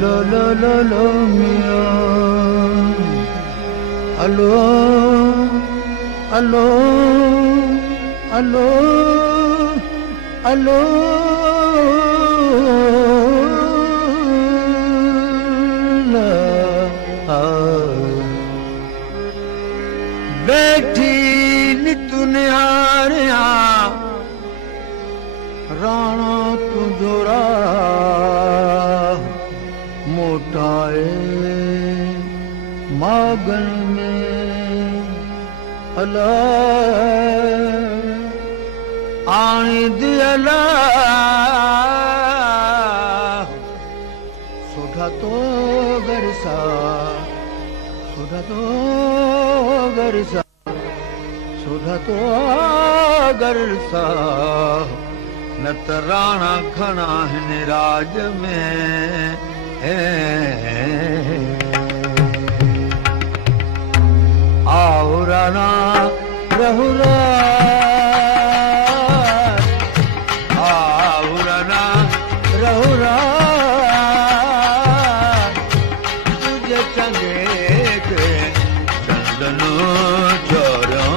लो लो लो लो मिया अलो अलो अलो अलो बैठी नी तूने हारिया राणा तू जोरा मोटाए मागन में अला आनी दियला सुधा तो गरसा सुधा तो गरसा सुधा तो गरसा नत राणा खना है राज में आओ राणा रहुरा आओ राणा रहुरा तुझे चंगे के चंदन चोरा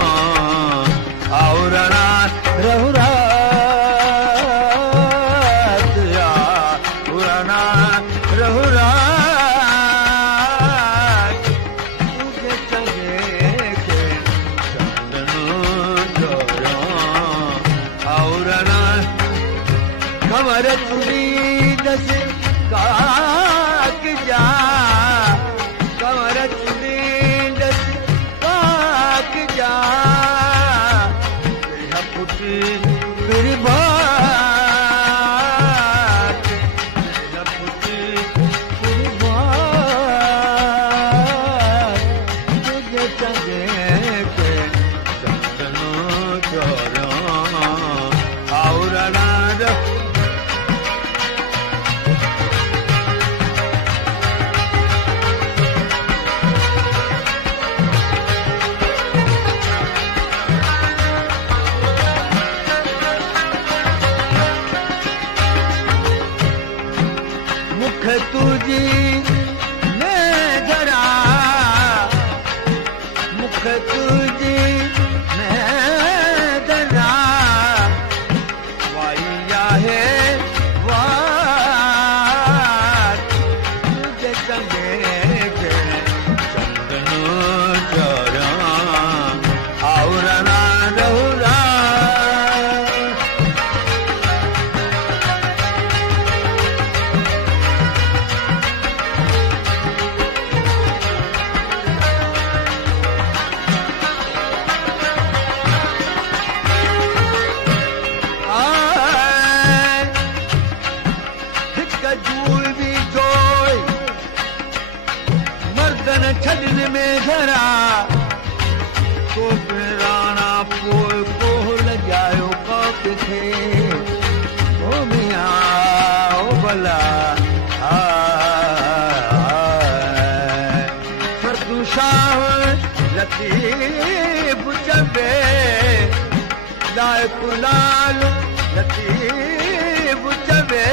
आओ राणा रहुरा रहुरा तुझे चंगे के चंदन चोरा और ना कमर चुरी दस काक जा कमर चुरी दस काक जा पुटी फिर मुख तुझी मैं धरा मुख तुझी मैं धरा वाइया है वार तुझे चंगे के चंदन चोरा और ना रहुरा छड़ने में धरा तो राणा पोल को लगायो कप थे ओ मिया ओ भला फरदू शाह लतीफ जबे लाए कुलाल लतीफ जबे